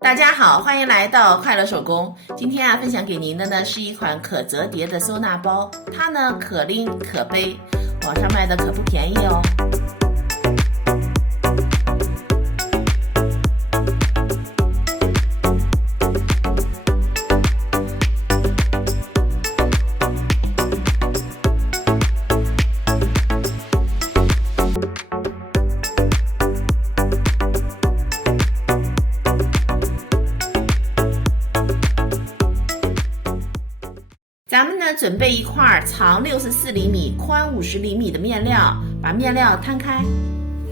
大家好，欢迎来到快乐手工。今天分享给您的呢是一款可折叠的收纳包，它呢可拎可背，网上卖的可不便宜哦。咱们呢准备一块长64厘米、宽50厘米的面料，把面料摊开。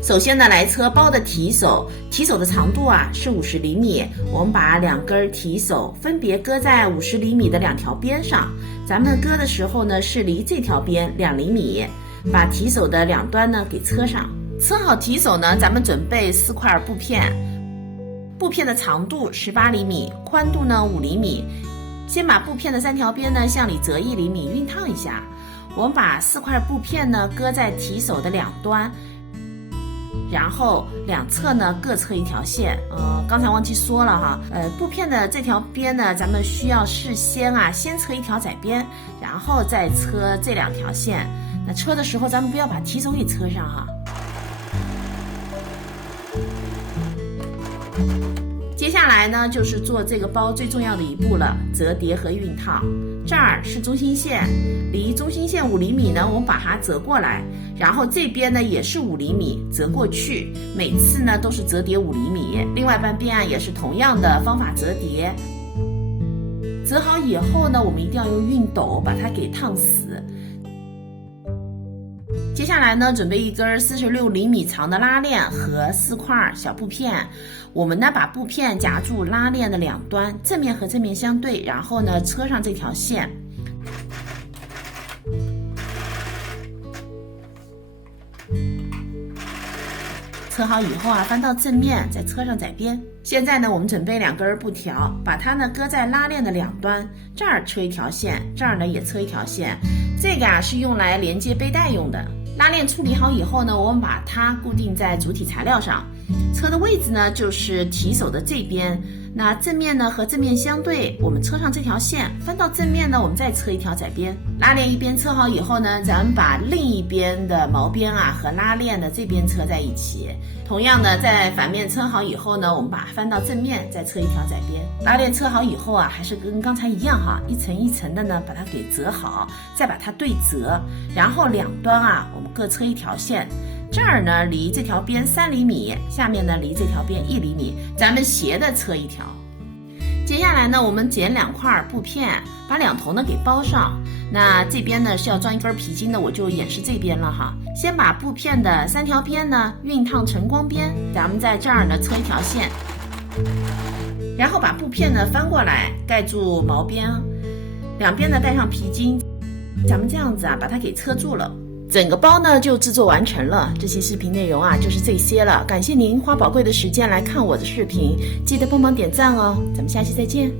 首先呢来测包的提手，提手的长度是50厘米，我们把两根提手分别搁在50厘米的两条边上。咱们搁的时候呢是离这条边2厘米，把提手的两端呢给车上。车好提手呢，咱们准备4块布片，布片的长度18厘米，宽度呢5厘米。先把布片的3条边呢向里折1厘米，熨烫一下。我们把4块布片呢搁在提手的两端，然后两侧呢各侧一条线。刚才忘记说了哈，布片的这条边呢，咱们需要事先先车一条窄边，然后再车这2条线。那车的时候咱们不要把提手给车上哈。接下来呢，就是做这个包最重要的一步了，折叠和熨烫。这儿是中心线，离中心线5厘米呢，我们把它折过来，然后这边呢也是5厘米，折过去。每次呢都是折叠5厘米，另外半边也是同样的方法折叠。折好以后呢，我们一定要用熨斗把它给烫死。接下来呢，准备一根46厘米长的拉链和4块小布片。我们呢把布片夹住拉链的两端，正面和正面相对，然后呢车上这条线。车好以后翻到正面，再车上窄边。现在呢，我们准备2根布条，把它呢搁在拉链的两端，这儿车一条线，这儿呢也车一条线。这个是用来连接背带用的。拉链处理好以后呢，我们把它固定在主体材料上。车的位置呢就是提手的这边，那正面呢和正面相对，我们车上这条线，翻到正面呢，我们再车一条窄边。拉链一边车好以后呢，咱们把另一边的毛边和拉链的这边车在一起。同样的，在反面车好以后呢，我们把它翻到正面，再车一条窄边。拉链车好以后还是跟刚才一样一层一层的呢把它给折好，再把它对折，然后两端我们各车一条线。这儿呢离这条边3厘米，下面呢离这条边1厘米，咱们斜的车一条。接下来呢，我们剪2块布片，把两头呢给包上。那这边呢是要装一根皮筋的，我就演示这边了哈。先把布片的3条边呢熨烫成光边，咱们在这儿呢车一条线，然后把布片呢翻过来盖住毛边，两边呢带上皮筋，咱们这样子把它给车住了。整个包呢就制作完成了。这期视频内容就是这些了，感谢您花宝贵的时间来看我的视频，记得帮忙点赞哦。咱们下期再见。